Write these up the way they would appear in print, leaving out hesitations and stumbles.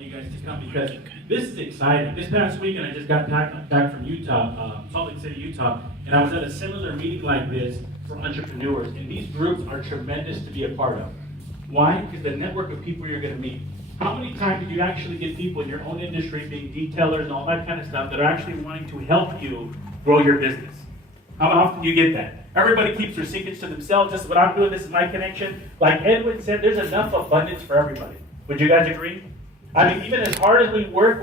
all you guys to come because this is exciting. This past weekend, I just got back from Utah, Salt Lake City, Utah, and I was at a similar meeting like this for entrepreneurs. And these groups are tremendous to be a part of. Why? Because the network of people you're going to meet. How many times do you actually get people in your own industry, being detailers and all that kind of stuff, that are actually wanting to help you grow your business? How often do you get that? Everybody keeps their secrets to themselves. This is what I'm doing. This is my connection. Like Edwin said, there's enough abundance for everybody. Would you guys agree? I mean, even as hard as we work,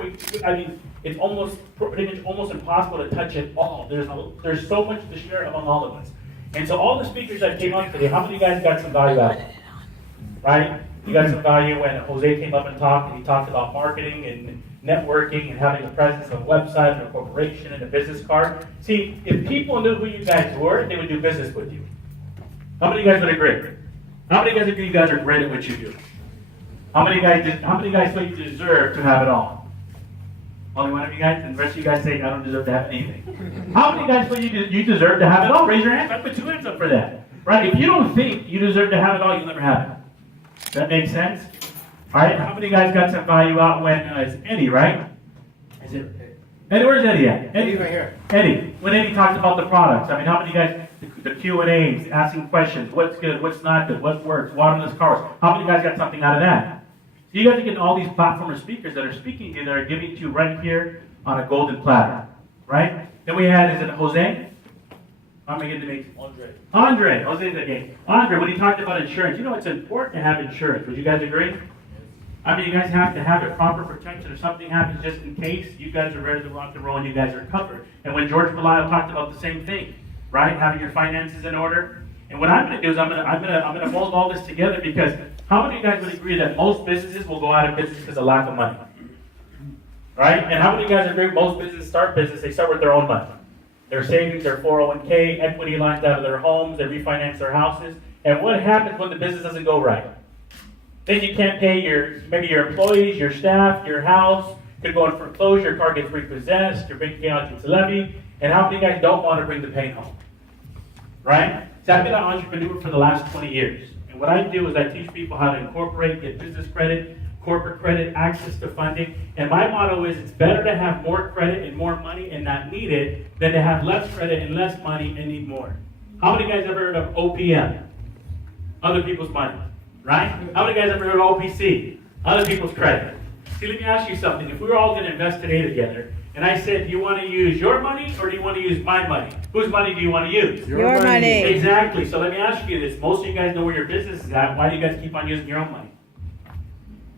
it's almost pretty much almost impossible to touch it all. There's so much to share among all of us. And so all the speakers that came up today, how many of you guys got some value out of it? Right? You got some value when Jose came up and he talked about marketing and networking and having a presence of a website and a corporation and a business card. See, if people knew who you guys were, they would do business with you. How many of you guys would agree? How many of you guys agree you guys are great at what you do? How many guys feel you deserve to have it all? Only one of you guys? And the rest of you guys say, I don't deserve to have anything. How many guys feel you deserve to have it all? Raise your hand. I put 2 hands up for that. Right? If you don't think you deserve to have it all, you'll never have it. Does that make sense? All right? How many guys got some value out when it's Eddie, right? Is it Eddie? Where's Eddie at? Eddie right here. Eddie. When Eddie talks about the products, I mean, how many guys, the Q&As, asking questions, what's good, what's not good, what works, waterless cars, how many guys got something out of that? So you guys are getting all these platformer speakers that are speaking to you, that are giving to you right here on a golden platter, right? Then we had, is it Jose? How am I getting to make Andre. Jose's again. Andre, when he talked about insurance, you know it's important to have insurance. Would you guys agree? I mean, you guys have to have it, proper protection. If something happens just in case, you guys are ready to rock and roll and you guys are covered. And when George Belial talked about the same thing, right? Having your finances in order. And what I'm going to do is I'm going to mold all this together because how many of you guys would agree that most businesses will go out of business because of lack of money? Right? And how many of you guys agree most businesses start business, they start with their own money? Their savings, their 401k, equity lines out of their homes, they refinance their houses. And what happens when the business doesn't go right? Then you can't pay maybe your employees, your staff, your house, could go in foreclosure, your car gets repossessed, your bank account gets levied. And how many of you guys don't want to bring the pain home? Right? So I've been an entrepreneur for the last 20 years. And what I do is I teach people how to incorporate, get business credit, corporate credit, access to funding. And my motto is it's better to have more credit and more money and not need it than to have less credit and less money and need more. How many guys ever heard of OPM? Other people's money. Right? How many guys ever heard of OPC? Other people's credit. See, let me ask you something. If we were all going to invest today together, and I said, do you want to use your money or do you want to use my money? Whose money do you want to use? Your money. Exactly. So let me ask you this. Most of you guys know where your business is at. Why do you guys keep on using your own money?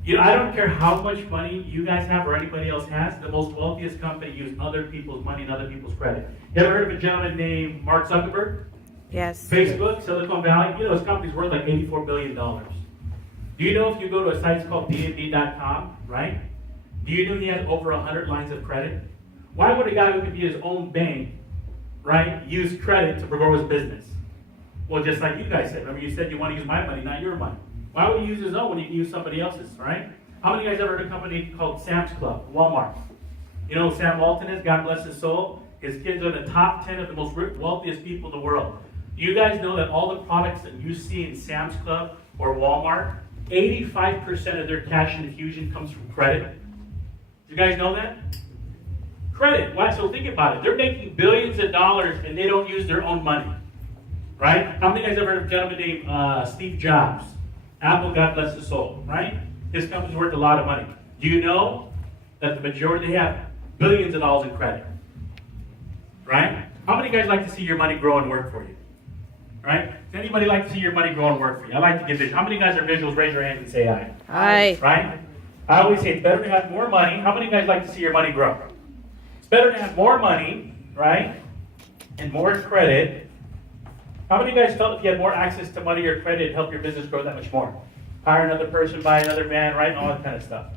You know, I don't care how much money you guys have or anybody else has. The most wealthiest company use other people's money and other people's credit. You ever heard of a gentleman named Mark Zuckerberg? Yes. Facebook, Silicon Valley. You know, his company's worth like $84 billion. Do you know if you go to a site called D&D.com, right? Do you know he has over 100 lines of credit? Why would a guy who could be his own bank, right, use credit to grow his business? Well, just like you guys said. Remember, you said you want to use my money, not your money. Why would he use his own when you can use somebody else's, right? How many of you guys ever heard of a company called Sam's Club, Walmart? You know who Sam Walton is? God bless his soul. His kids are the top 10 of the most wealthiest people in the world. Do you guys know that all the products that you see in Sam's Club or Walmart, 85% of their cash infusion comes from credit? Do you guys know that? Credit. Why? So think about it. They're making billions of dollars and they don't use their own money. Right? How many of you guys ever heard of a gentleman named Steve Jobs? Apple, God bless his soul, right? His company's worth a lot of money. Do you know that the majority, they have billions of dollars in credit? Right? How many of you guys like to see your money grow and work for you? Right? Does anybody like to see your money grow and work for you? I like to give visuals. How many guys are visuals? Raise your hand and say aye. Aye. Right? I always say it's better to have more money. How many of you guys like to see your money grow? It's better to have more money, right? And more credit. How many of you guys felt if you had more access to money or credit, it'd help your business grow that much more? Hire another person, buy another van, right? And all that kind of stuff.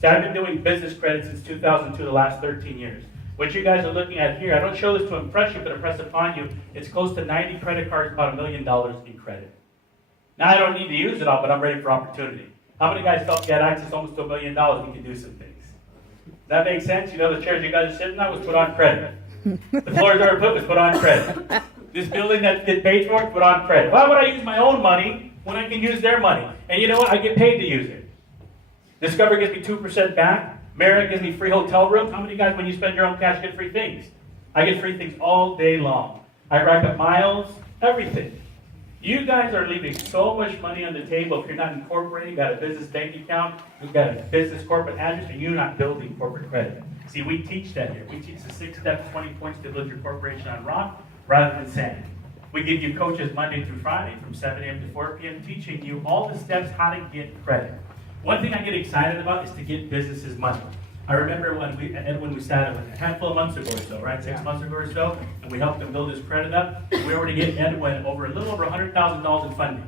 So I've been doing business credit since 2002, the last 13 years. What you guys are looking at here, I don't show this to impress you, but impress upon you, it's close to 90 credit cards, about $1 million in credit. Now I don't need to use it all, but I'm ready for opportunity. How many guys felt you had access almost to $1 million, we can do some things? Does that make sense? You know the chairs you guys are sitting on was put on credit. The floors that were put was put on credit. This building that gets paid for, put on credit. Why would I use my own money when I can use their money? And you know what? I get paid to use it. Discover gives me 2% back. Marriott gives me free hotel room. How many guys, when you spend your own cash, get free things? I get free things all day long. I rack up miles, everything. You guys are leaving so much money on the table if you're not incorporating, got a business bank account, you've got a business corporate address, and you're not building corporate credit. See, we teach that here. We teach the 6 steps, 20 points to build your corporation on rock rather than sand. We give you coaches Monday through Friday from 7 a.m. to 4 p.m. teaching you all the steps how to get credit. One thing I get excited about is to get businesses money. I remember when we started a handful of months ago or so, right? 6 months ago or so, and we helped him build his credit up. We were to get Edwin a little over $100,000 in funding.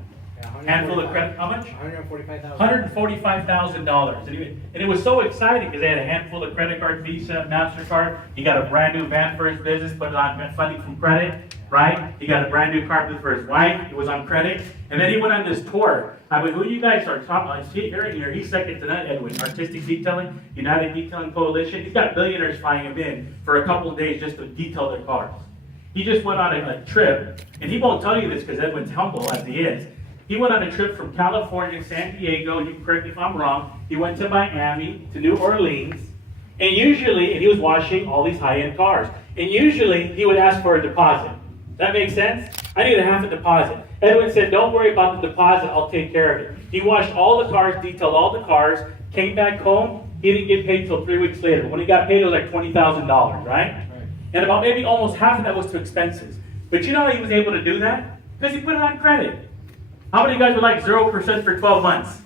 Handful of credit, how much? $145,000. $145,000. And it was so exciting because they had a handful of credit card, Visa, MasterCard. He got a brand new van for his business, put it on funding from credit, right? He got a brand new car for his wife. It was on credit. And then he went on this tour. I mean, who you guys are talking about? Here, he's second to none, Edwin. Artistic Detailing, United Detailing Coalition. He's got billionaires flying him in for a couple of days just to detail their cars. He just went on a trip, and he won't tell you this because Edwin's humble as he is. He went on a trip from California, San Diego, you can correct me if I'm wrong. He went to Miami, to New Orleans, and he was washing all these high-end cars. And usually, he would ask for a deposit. That makes sense? I need a half a deposit. Edwin said, don't worry about the deposit, I'll take care of it. He washed all the cars, detailed all the cars, came back home, he didn't get paid until 3 weeks later. When he got paid, it was like $20,000, right? And about maybe almost half of that was to expenses. But you know how he was able to do that? Because he put it on credit. How many of you guys would like 0% for 12 months?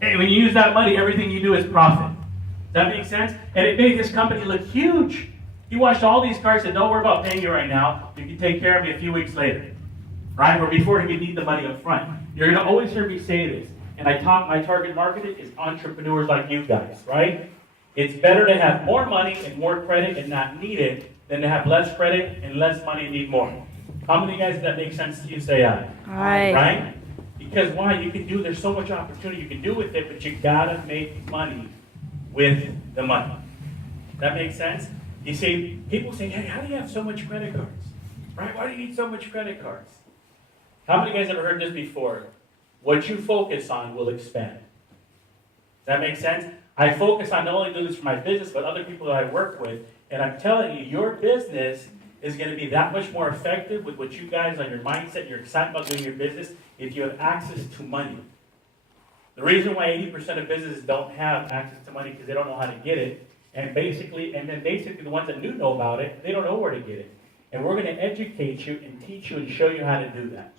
Hey, when you use that money, everything you do is profit. Does that make sense? And it made his company look huge. He washed all these cars, said, don't worry about paying you right now. You can take care of me a few weeks later. Right? Or before he would need the money up front. You're going to always hear me say this. And my target market is entrepreneurs like you guys, right? It's better to have more money and more credit and not need it than to have less credit and less money and need more. How many guys that make sense to you say aye? Aye. Right? Because why? There's so much opportunity you can do with it, but you gotta make money with the money. That makes sense? You see, people say, hey, how do you have so much credit cards? Right? Why do you need so much credit cards? How many guys ever heard this before? What you focus on will expand. Does that make sense? I focus on not only doing this for my business, but other people that I work with. And I'm telling you, your business is going to be that much more effective with what you guys on your mindset, you're excited about doing your business, if you have access to money. The reason why 80% of businesses don't have access to money because they don't know how to get it. And then basically the ones that do know about it, they don't know where to get it. And we're going to educate you and teach you and show you how to do that.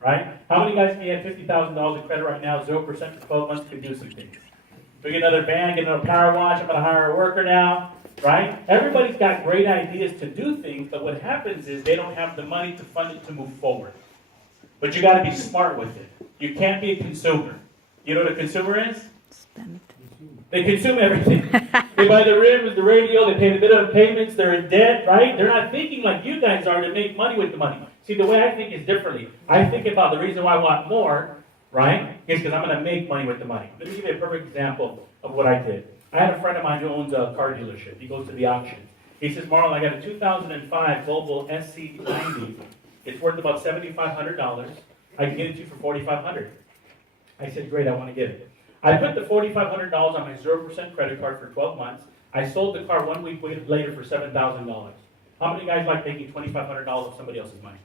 Right? How many guys can have $50,000 in credit right now, 0% for 12 months, can do some things? We get another van, get another power wash, I'm going to hire a worker now. Right? Everybody's got great ideas to do things, but what happens is they don't have the money to fund it to move forward. But you got to be smart with it. You can't be a consumer. You know what a consumer is? Spend. They consume everything. They buy the rims, the radio, they pay the minimum payments, they're in debt, right? They're not thinking like you guys are to make money with the money. See, the way I think is differently. I think about the reason why I want more, right, is because I'm going to make money with the money. Let me give you a perfect example of what I did. I had a friend of mine who owns a car dealership. He goes to the auctions. He says, Marlon, I got a 2005 Volvo SC90. It's worth about $7,500. I can get it to you for $4,500. I said, great, I want to get it. I put the $4,500 on my 0% credit card for 12 months. I sold the car 1 week later for $7,000. How many guys like making $2,500 of somebody else's money?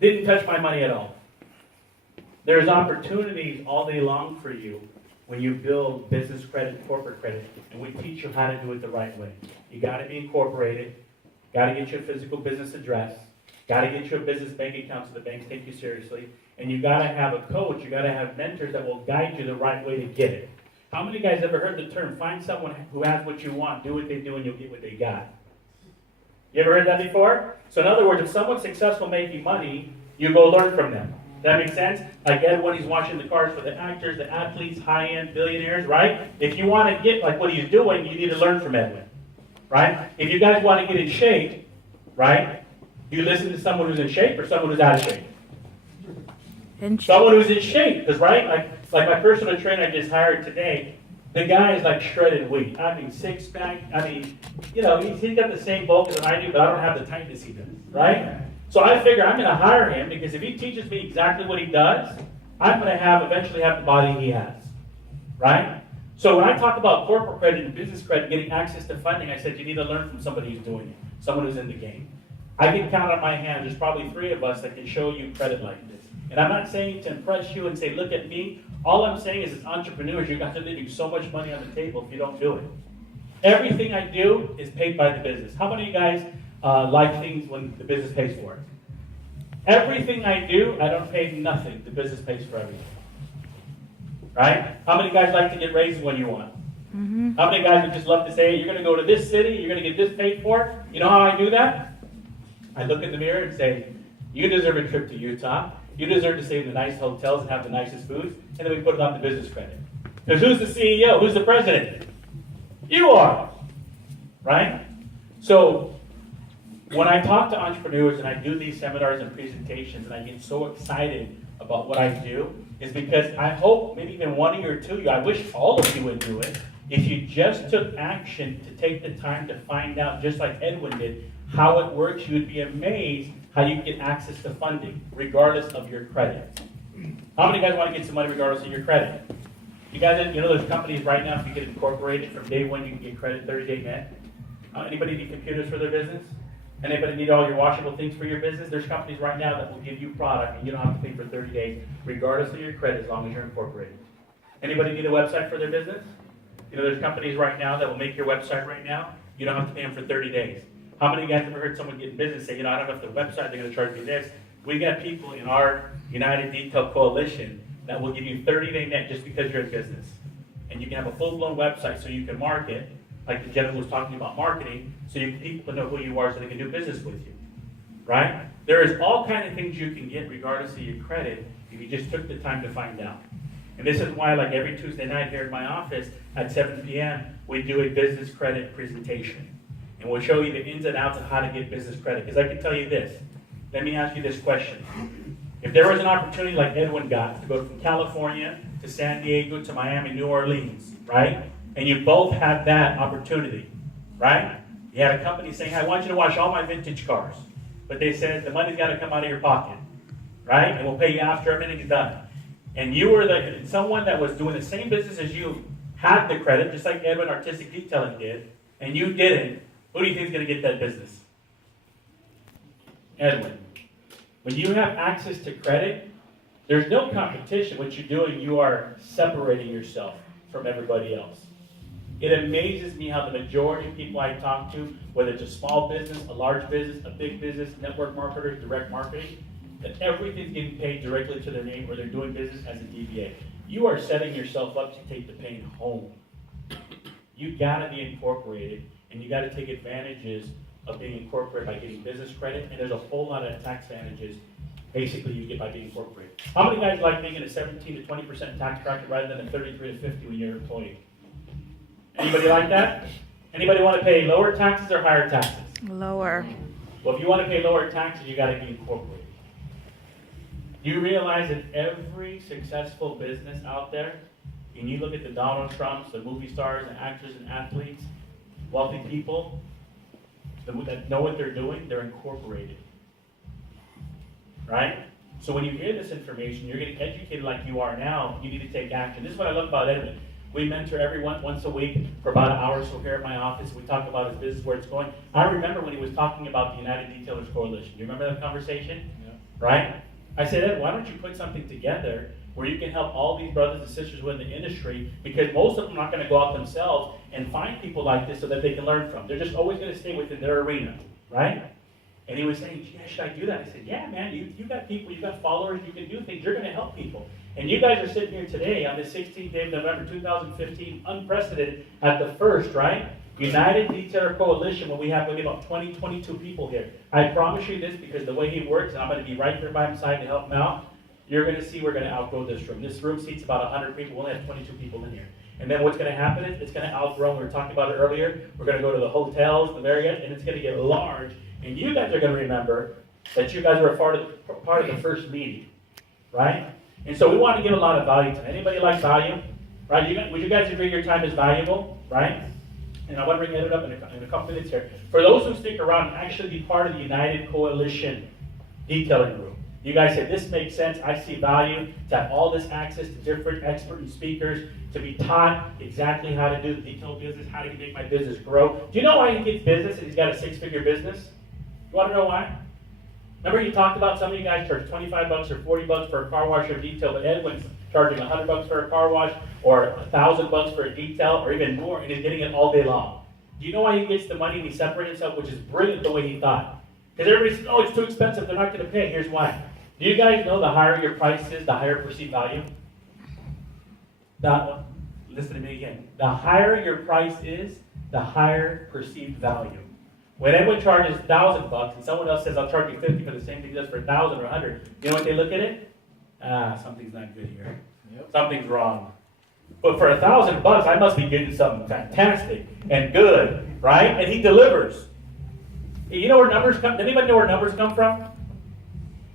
Didn't touch my money at all. There's opportunities all day long for you when you build business credit, corporate credit, and we teach you how to do it the right way. You got to be incorporated, got to get you a physical business address, got to get you a business bank account so the banks take you seriously, and you got to have a coach, you got to have mentors that will guide you the right way to get it. How many guys ever heard the term, find someone who has what you want, do what they do, and you'll get what they got? You ever heard that before? So in other words, if someone's successful making money, you go learn from them. That makes sense? Like Ed when he's washing the cars for the actors, the athletes, high-end billionaires, right? If you want to get like what he's doing, you need to learn from Edwin, right? If you guys want to get in shape, right? Do you listen to someone who's in shape or someone who's out of shape? Someone who's in shape, because right, like my personal trainer I just hired today, the guy is like shredded weight. I mean, six-pack. I mean, you know, he's got the same bulk as I do, but I don't have the tightness he does, right? So I figure I'm going to hire him because if he teaches me exactly what he does, I'm going to eventually have the body he has. right? So when I talk about corporate credit and business credit, getting access to funding, I said you need to learn from somebody who's doing it, someone who's in the game. I can count on my hand, there's probably 3 of us that can show you credit like this. And I'm not saying to impress you and say, look at me. All I'm saying is as entrepreneurs, you guys are leaving so much money on the table if you don't do it. Everything I do is paid by the business. How many of you guys like things when the business pays for it? Everything I do, I don't pay nothing. The business pays for everything. Right? How many guys like to get raises when you want? Mm-hmm. How many guys would just love to say, hey, you're going to go to this city, you're going to get this paid for? You know how I do that? I look in the mirror and say, you deserve a trip to Utah. You deserve to stay in the nice hotels and have the nicest foods. And then we put it on the business credit. Because who's the CEO? Who's the president? You are. Right? So when I talk to entrepreneurs and I do these seminars and presentations and I get so excited about what I do, is because I hope maybe even 1 or 2 of you, I wish all of you would do it, if you just took action to take the time to find out, just like Edwin did, how it works, you would be amazed how you get access to funding, regardless of your credit. How many guys want to get some money regardless of your credit? You guys, you know there's companies right now, if you get incorporated, from day 1 you can get credit 30-day net. Anybody need computers for their business? Anybody need all your washable things for your business? There's companies right now that will give you product and you don't have to pay for 30 days, regardless of your credit, as long as you're incorporated. Anybody need a website for their business? You know, there's companies right now that will make your website right now. You don't have to pay them for 30 days. How many guys ever heard someone get in business say, you know, I don't know if the website, they're going to charge me this. We got people in our United Detail Coalition that will give you 30-day net just because you're in business. And you can have a full-blown website so you can market, like the gentleman was talking about marketing, so people know who you are so they can do business with you, right? There is all kinds of things you can get regardless of your credit if you just took the time to find out. And this is why, like every Tuesday night here in my office at 7 p.m., we do a business credit presentation. And we'll show you the ins and outs of how to get business credit. Because I can tell you this. Let me ask you this question. If there was an opportunity like Edwin got to go from California to San Diego to Miami, New Orleans, right? And you both had that opportunity, right? You had a company saying, I want you to wash all my vintage cars. But they said, the money's got to come out of your pocket, right? And we'll pay you after everything is done. And you were someone that was doing the same business as you, had the credit, just like Edwin Artistic Detailing did, and you didn't. Who do you think is going to get that business? Edwin. When you have access to credit, there's no competition. What you're doing, you are separating yourself from everybody else. It amazes me how the majority of people I talk to, whether it's a small business, a large business, a big business, network marketers, direct marketing, that everything's getting paid directly to their name or they're doing business as a DBA. You are setting yourself up to take the pain home. You got to be incorporated. And you got to take advantages of being incorporated by getting business credit. And there's a whole lot of tax advantages basically you get by being incorporated. How many guys like being in a 17 to 20% tax bracket rather than a 33 to 50 when you're an employee? Anybody like that? Anybody want to pay lower taxes or higher taxes? Lower. Well, if you want to pay lower taxes, you got to be incorporated. Do you realize that every successful business out there, and you look at the Donald Trumps, the movie stars and actors and athletes, wealthy people that know what they're doing, they're incorporated. Right? So when you hear this information, you're getting educated like you are now, you need to take action. This is what I love about Edwin. We mentor everyone once a week for about an hour or so here at my office. We talk about his business, where it's going. I remember when he was talking about the United Detailers Coalition. You remember that conversation? Yeah. Right? I said, Ed, why don't you put something together where you can help all these brothers and sisters within the industry, because most of them are not going to go out themselves and find people like this so that they can learn from. They're just always going to stay within their arena, right? And he was saying, yeah, should I do that? I said, yeah, man, you got people, you got followers, you can do things, you're going to help people. And you guys are sitting here today on the 16th day of November 2015, unprecedented, at the first, right? United Detailer Coalition, when we have maybe about 20, 22 people here. I promise you this, because the way he works, and I'm going to be right there by his side to help him out, you're going to see we're going to outgrow this room. This room seats about 100 people. We only have 22 people in here. And then what's going to happen is it's going to outgrow. We were talking about it earlier. We're going to go to the hotels, the Marriott, and it's going to get large. And you guys are going to remember that you guys were a part of the first meeting, right? And so we want to give a lot of value to it. Anybody like value? Right? Would you guys agree your time is valuable? Right? And I want to bring Ed up in a couple minutes here. For those who stick around, actually be part of the United Coalition Detailing Group. You guys said, this makes sense, I see value to have all this access to different expert and speakers, to be taught exactly how to do the detailed business, how to make my business grow. Do you know why he gets business and he's got a 6-figure business? You want to know why? Remember you talked about some of you guys charge $25 or $40 for a car wash or detail, but Edwin's charging $100 for a car wash or $1,000 for a detail or even more, and he's getting it all day long. Do you know why he gets the money and he separates himself, which is brilliant the way he thought? Because everybody says, oh, it's too expensive, they're not going to pay. Here's why. Do you guys know the higher your price is, the higher perceived value? Listen to me again. The higher your price is, the higher perceived value. When everyone charges $1,000 and someone else says, I'll charge you $50 for the same thing he does for $1,000 or $100, you know what they look at it? Something's not good here. Yep. Something's wrong. But for $1,000, I must be getting something fantastic and good, right? And he delivers. You know where numbers come? Does anybody know where numbers come from?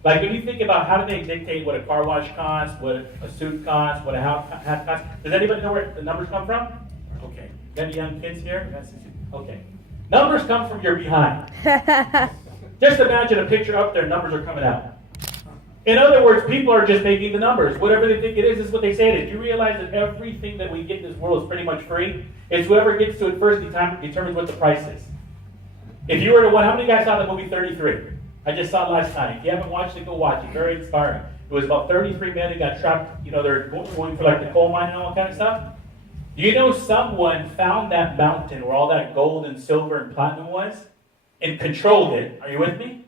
Like when you think about how do they dictate what a car wash costs, what a suit costs, what a hat costs, does anybody know where the numbers come from? Okay. Any young kids here? Okay. Numbers come from your behind. Just imagine a picture up there, numbers are coming out. In other words, people are just making the numbers. Whatever they think it is what they say it is. Do you realize that everything that we get in this world is pretty much free? It's whoever gets to it first determines what the price is. If you were to how many of you guys saw the movie 33? I just saw it last night. If you haven't watched it, go watch it. Very inspiring. It was about 33 men who got trapped. They're going for like the coal mine and all that kind of stuff. Do you know someone found that mountain where all that gold and silver and platinum was and controlled it? Are you with me?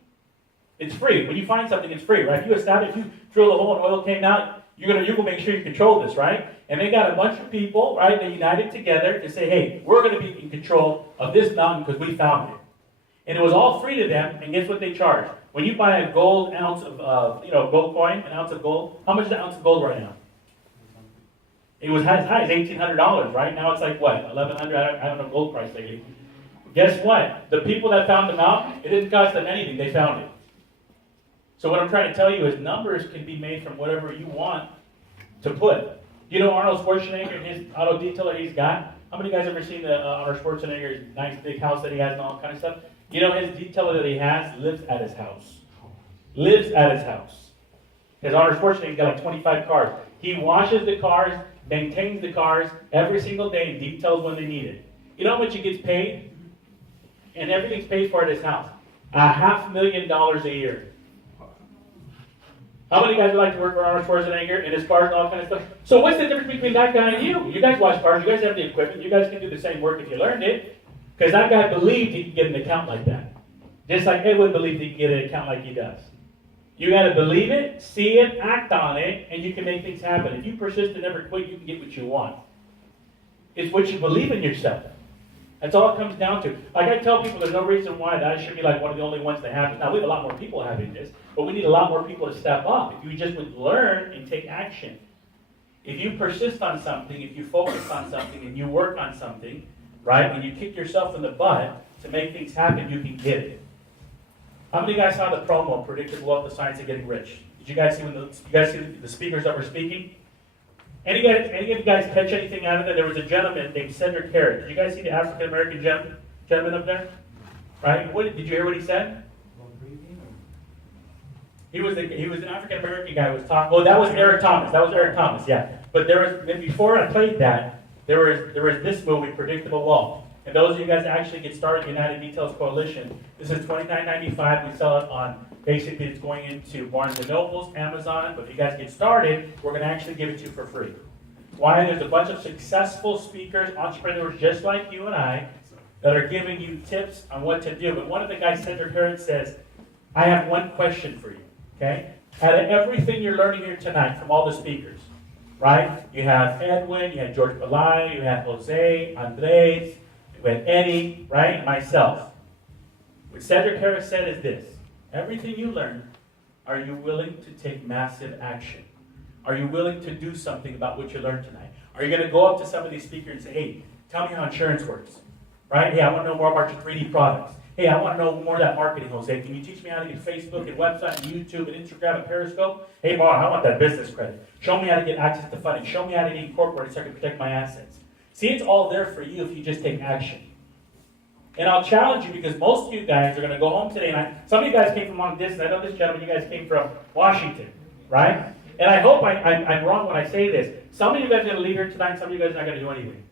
It's free. When you find something, it's free, right? If you drill a hole and oil came out, you're gonna make sure you control this, right? And they got a bunch of people, right? They united together to say, hey, we're gonna be in control of this mountain because we found it. And it was all free to them, and guess what they charge? When you buy a gold ounce of, gold coin, an ounce of gold, how much is an ounce of gold right now? It was as high as $1,800, right? Now it's like what, $1,100? I don't know gold price lately. Guess what? The people that found the mountain, it didn't cost them anything. They found it. So what I'm trying to tell you is numbers can be made from whatever you want to put. You know Arnold Schwarzenegger and his auto detailer he's got? How many of you guys ever seen Arnold Schwarzenegger's nice big house that he has and all that kind of stuff? You know his detailer that he has lives at his house. Lives at his house. His Arnold Schwarzenegger's got like 25 cars. He washes the cars, maintains the cars every single day and details when they need it. You know how much he gets paid? And everything's paid for at his house. $500,000 a year. How many guys would like to work for Arnold Schwarzenegger and his cars and all kind of stuff? So what's the difference between that guy and you? You guys wash cars, you guys have the equipment, you guys can do the same work if you learned it. Because that guy believed he could get an account like that. Just like Edwin believed he could get an account like he does. You got to believe it, see it, act on it, and you can make things happen. If you persist and never quit, you can get what you want. It's what you believe in yourself. That's all it comes down to. Like I tell people, there's no reason why that I should be like one of the only ones that have it. Now, we have a lot more people having this, but we need a lot more people to step up. If you just would learn and take action. If you persist on something, if you focus on something, and you work on something, right, and you kick yourself in the butt to make things happen, you can get it. How many of you guys saw the promo, Predictable Wealth, the Science of Getting Rich? Did you guys see the speakers that were speaking? Any of you guys catch anything out of there? There was a gentleman named Cedric Harris. Did you guys see the African American gentleman up there? Right? Did you hear what he said? He was an African American guy who was talking. Oh, that was Eric Thomas. Yeah. But before I played that, there was this movie, Predictable Wealth. And those of you guys that actually get started, United Details Coalition, this is $29.95. We sell it on, basically it's going into Barnes & Nobles, Amazon, but if you guys get started, we're going to actually give it to you for free. Why? There's a bunch of successful speakers, entrepreneurs just like you and I, that are giving you tips on what to do. But one of the guys, Cedric Harris, says, I have one question for you, okay? Out of everything you're learning here tonight from all the speakers, right? You have Edwin, you have George Belay, you have Jose, Andres, you have Eddie, right? Myself. What Cedric Harris said is this: everything you learn, are you willing to take massive action? Are you willing to do something about what you learned tonight? Are you going to go up to some of these speakers and say, hey, tell me how insurance works, right? Hey, I want to know more about your 3D products. Hey, I want to know more of that marketing, Jose. Can you teach me how to get Facebook and website and YouTube and Instagram and Periscope? Hey, Marlon, I want that business credit. Show me how to get access to funding. Show me how to get incorporated so I can protect my assets. See, it's all there for you if you just take action. And I'll challenge you because most of you guys are going to go home today. And some of you guys came from long distance. I know this gentleman, you guys came from Washington, right? And I hope I'm wrong when I say this. Some of you guys are going to leave here tonight. Some of you guys are not going to do anything.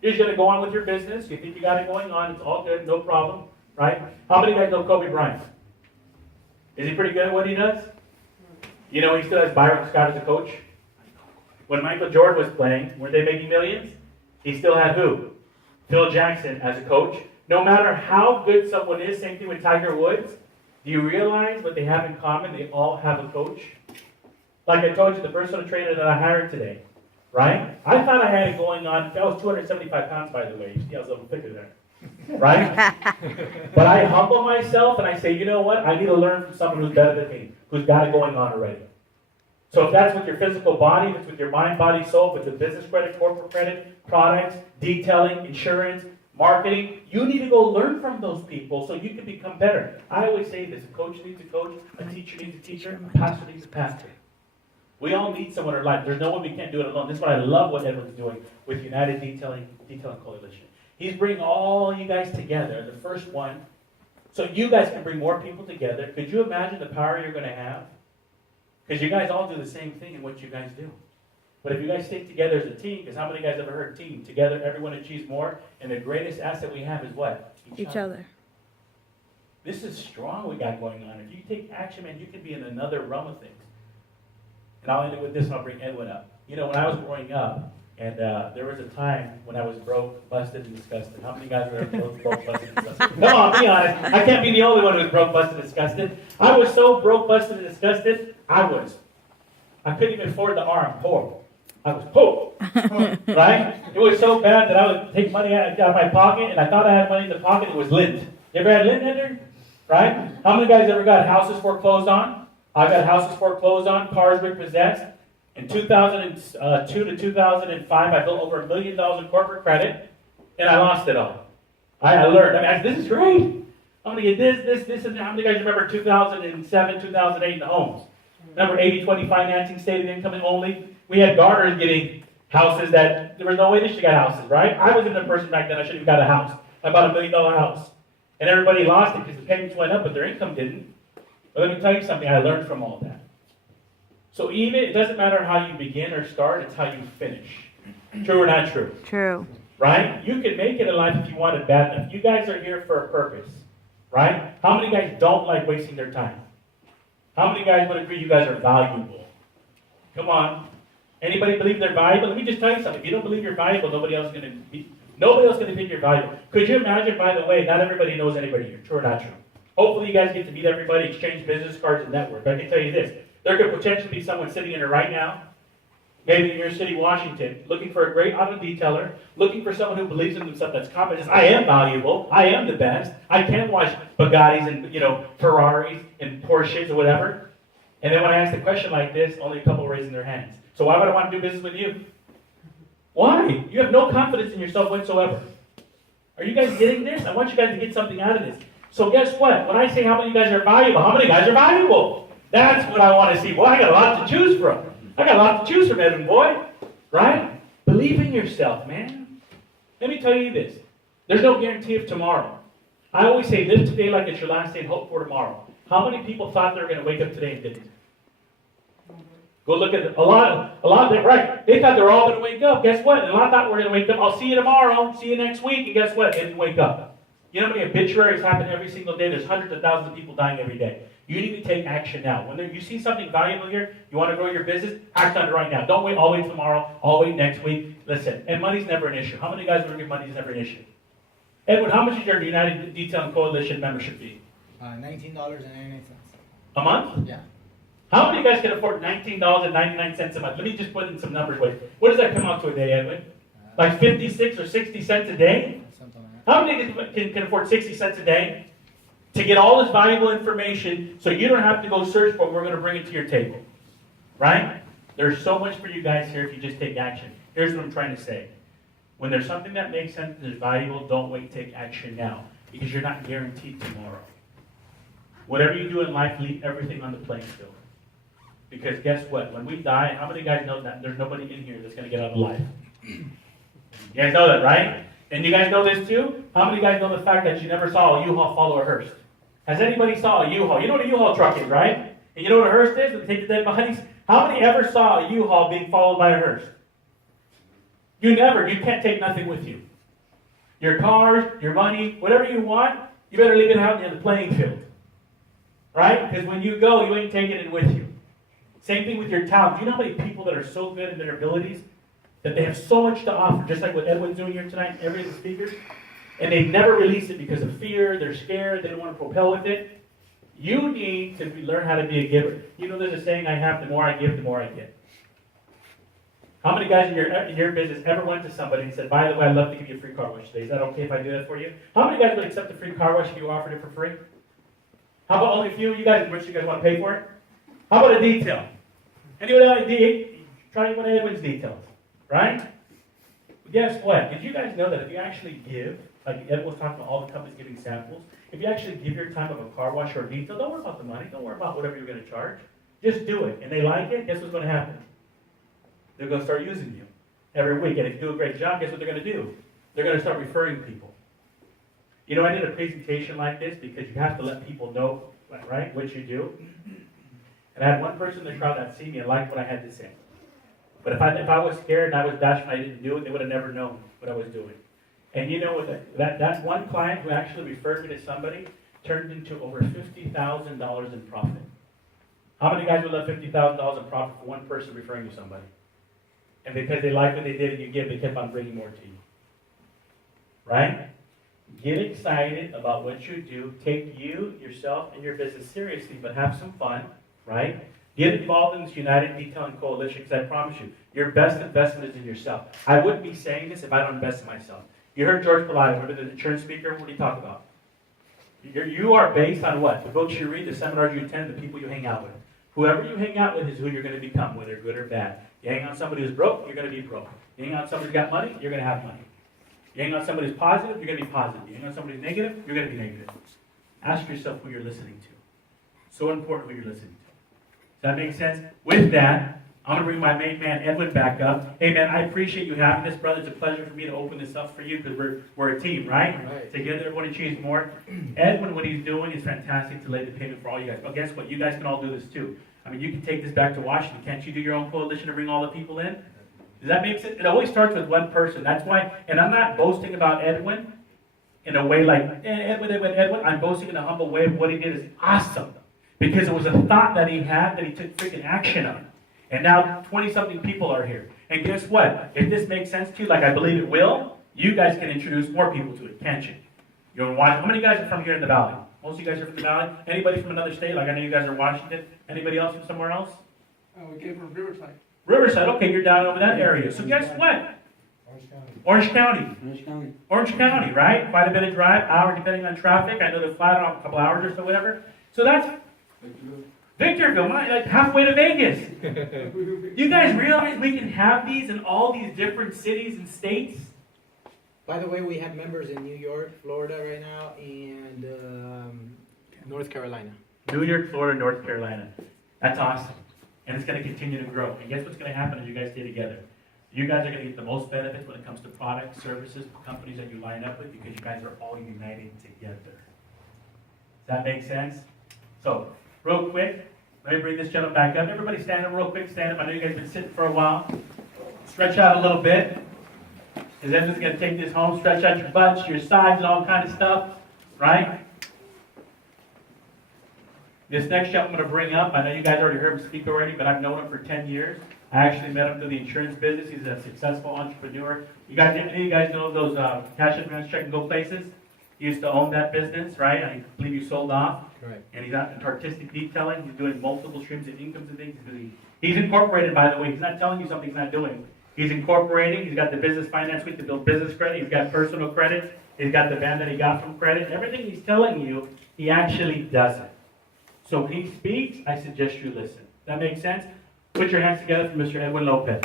You're just going to go on with your business. You think you got it going on. It's all good. No problem, right? How many of you guys know Kobe Bryant? Is he pretty good at what he does? You know, he still has Byron Scott as a coach. When Michael Jordan was playing, weren't they making millions? He still had who? Phil Jackson as a coach. No matter how good someone is, same thing with Tiger Woods, do you realize what they have in common? They all have a coach. Like I told you, the personal trainer that I hired today, right? I thought I had it going on. I was 275 pounds, by the way. You see I was a little thicker there. Right? But I humble myself and I say, you know what? I need to learn from someone who's better than me, who's got it going on already. So if that's with your physical body, if it's with your mind, body, soul, with the business credit, corporate credit, products, detailing, insurance, marketing, you need to go learn from those people so you can become better. I always say this, a coach needs a coach, a teacher needs a teacher, a pastor needs a pastor. We all need someone in our life. There's no one we can't do it alone. This is why I love what Edward's doing with United Detailing Coalition. He's bringing all you guys together, the first one, so you guys can bring more people together. Could you imagine the power you're going to have? Because you guys all do the same thing in what you guys do. But if you guys stick together as a team, because how many guys ever heard team? Together, everyone achieves more. And the greatest asset we have is what? Each other. This is strong we got going on. If you take action, man, you can be in another realm of things. And I'll end it with this and I'll bring Edwin up. You know, when I was growing up, and there was a time when I was broke, busted, and disgusted. How many guys were broke, busted, and disgusted? Come on, be honest. I can't be the only one who was broke, busted, and disgusted. I was so broke, busted, and disgusted, I couldn't even afford the arm. Poor. I was poor. Right? It was so bad that I would take money out of my pocket, and I thought I had money in the pocket. It was lint. You ever had lint in there? Right? How many guys ever got houses foreclosed on? I got houses foreclosed on, cars repossessed. In 2002 to 2005, I built over $1 million in corporate credit, and I lost it all. I learned. I mean, this is great. I'm going to get this, and how many guys remember 2007, 2008 in the homes? Remember 80-20 financing, stated income only? We had garters getting houses that there was no way they should get houses, right? I was in the person back then, I should have got a house. I bought $1 million house. And everybody lost it because the payments went up, but their income didn't. But let me tell you something, I learned from all that. So even, it doesn't matter how you begin or start, it's how you finish. True or not true? True. Right? You can make it in life if you want it bad enough. You guys are here for a purpose. Right? How many guys don't like wasting their time? How many guys would agree you guys are valuable? Come on. Anybody believe they're valuable? Let me just tell you something. If you don't believe you're valuable, nobody else is going to think you're valuable. Could you imagine, by the way, not everybody knows anybody here. True or not true? Hopefully you guys get to meet everybody, exchange business cards, and network. I can tell you this. There could potentially be someone sitting in here right now, maybe in your city, Washington, looking for a great auto detailer, looking for someone who believes in themselves, that's confident, I am valuable, I am the best, I can wash Bugattis and, Ferraris and Porsches or whatever. And then when I ask a question like this, only a couple are raising their hands. So why would I want to do business with you? Why? You have no confidence in yourself whatsoever. Are you guys getting this? I want you guys to get something out of this. So guess what? When I say how many of you guys are valuable, how many guys are valuable? That's what I want to see. Well, I got a lot to choose from. I got a lot to choose from, Edwin boy. Right? Believe in yourself, man. Let me tell you this. There's no guarantee of tomorrow. I always say, live today like it's your last day and hope for tomorrow. How many people thought they were going to wake up today and didn't? Go look at a lot of them, right? They thought they were all going to wake up. Guess what? And a lot thought we're going to wake up. I'll see you tomorrow. See you next week. And guess what? They didn't wake up. You know how many obituaries happen every single day? There's hundreds of thousands of people dying every day. You need to take action now. When you see something valuable here, you want to grow your business, act on it right now. Don't wait, I'll wait tomorrow, I'll wait next week. Listen, and money's never an issue. How many guys would agree money's never an issue? Edwin, how much is your United Detailing Coalition membership fee? $19.99. A month? Yeah. How many guys can afford $19.99 a month? Let me just put in some numbers. What does that come out to a day, Edwin? Like 56 or 60 cents a day? Something like that. How many can afford 60 cents a day? To get all this valuable information so you don't have to go search for it, we're going to bring it to your table. Right? There's so much for you guys here if you just take action. Here's what I'm trying to say. When there's something that makes sense and is valuable, don't wait, take action now. Because you're not guaranteed tomorrow. Whatever you do in life, leave everything on the playing field. Because guess what? When we die, how many guys know that there's nobody in here that's going to get out alive? You guys know that, right? And you guys know this too? How many guys know the fact that you never saw a U-Haul follow a hearse? Has anybody saw a U-Haul? You know what a U-Haul truck is, right? And you know what a hearse is? They take the dead bodies. How many ever saw a U-Haul being followed by a hearse? You never. You can't take nothing with you. Your cars, your money, whatever you want, you better leave it out in the playing field. Right? Because when you go, you ain't taking it with you. Same thing with your talent. Do you know how many people that are so good in their abilities that they have so much to offer, just like what Edwin's doing here tonight, every of the speakers, and they never release it because of fear, they're scared, they don't want to propel with it. You need to learn how to be a giver. You know there's a saying I have, the more I give, the more I get. How many guys in your business ever went to somebody and said, by the way, I'd love to give you a free car wash today. Is that okay if I do that for you? How many guys would accept a free car wash if you offered it for free? How about only a few of you guys, which you guys want to pay for it? How about a detail? Anyone else? Try one of Edwin's details, right? But guess what? Did you guys know that if you actually give, like Edwin was talking about all the companies giving samples, if you actually give your time of a car wash or a detail, don't worry about the money, don't worry about whatever you're going to charge. Just do it. And they like it, guess what's going to happen? They're going to start using you every week. And if you do a great job, guess what they're going to do? They're going to start referring people. You know, I did a presentation like this because you have to let people know, right, what you do. And I had one person in the crowd that see me and liked what I had to say. But if I was scared and I was bashful and I didn't do it, they would have never known what I was doing. And you know what? That one client who actually referred me to somebody turned into over $50,000 in profit. How many guys would love $50,000 in profit for one person referring to somebody? And because they like what they did and you give, they kept on bringing more to you. Right? Get excited about what you do. Take you, yourself, and your business seriously, but have some fun, right? Get involved in this United Detailing Coalition, because I promise you, your best investment is in yourself. I wouldn't be saying this if I don't invest in myself. You heard George Pilates, remember the insurance speaker? What did he talk about? You are based on what? The books you read, the seminars you attend, the people you hang out with. Whoever you hang out with is who you're going to become, whether good or bad. You hang out with somebody who's broke, you're going to be broke. You hang out with somebody who's got money, you're going to have money. You hang out with somebody who's positive, you're going to be positive. You hang out with somebody who's negative, you're going to be negative. Ask yourself who you're listening to. So important who you're listening to. Does that make sense? With that, I'm going to bring my main man, Edwin, back up. Hey, man, I appreciate you having this, brother. It's a pleasure for me to open this up for you because we're a team, right? Right. Together, everyone achieves more. Edwin, what he's doing is fantastic to lay the payment for all you guys. But guess what? You guys can all do this too. I mean, you can take this back to Washington. Can't you do your own coalition to bring all the people in? Does that make sense? It always starts with one person. That's why, and I'm not boasting about Edwin in a way like, Edwin. I'm boasting in a humble way of what he did is awesome. Because it was a thought that he had that he took freaking action on. And now 20-something people are here. And guess what? If this makes sense to you, like I believe it will, you guys can introduce more people to it, can't you? You know, how many guys are from here in the Valley? Most of you guys are from the Valley. Anybody from another state? Like I know you guys are Washington. Anybody else from somewhere else? We came from Riverside. Riverside. Okay, you're down over that area. So guess what? Orange County, right? Quite a bit of drive, hour depending on traffic. I know they're flat on a couple hours or so, whatever. So that's Victorville, like halfway to Vegas. You guys realize we can have these in all these different cities and states? By the way, we have members in New York, Florida right now, and North Carolina. New York, Florida, North Carolina. That's awesome. And it's going to continue to grow. And guess what's going to happen as you guys stay together? You guys are going to get the most benefits when it comes to products, services, companies that you line up with because you guys are all united together. Does that make sense? So, real quick, let me bring this gentleman back up. Everybody stand up real quick. Stand up. I know you guys have been sitting for a while. Stretch out a little bit. Because then it's going to take this home. Stretch out your butts, your sides, and all kind of stuff. Right? This next gentleman I'm going to bring up, I know you guys already heard him speak already, but I've known him for 10 years. I actually met him through the insurance business. He's a successful entrepreneur. Any of you guys know those cash advance check and go places? He used to own that business, right? I believe you sold off. Right. And he's out in artistic detailing. He's doing multiple streams of incomes and things. He's incorporated, by the way. He's not telling you something he's not doing. He's incorporating. He's got the business finance suite to build business credit. He's got personal credit. He's got the band that he got from credit. Everything he's telling you, he actually does it. So when he speaks, I suggest you listen. That makes sense? Put your hands together for Mr. Edwin Lopez.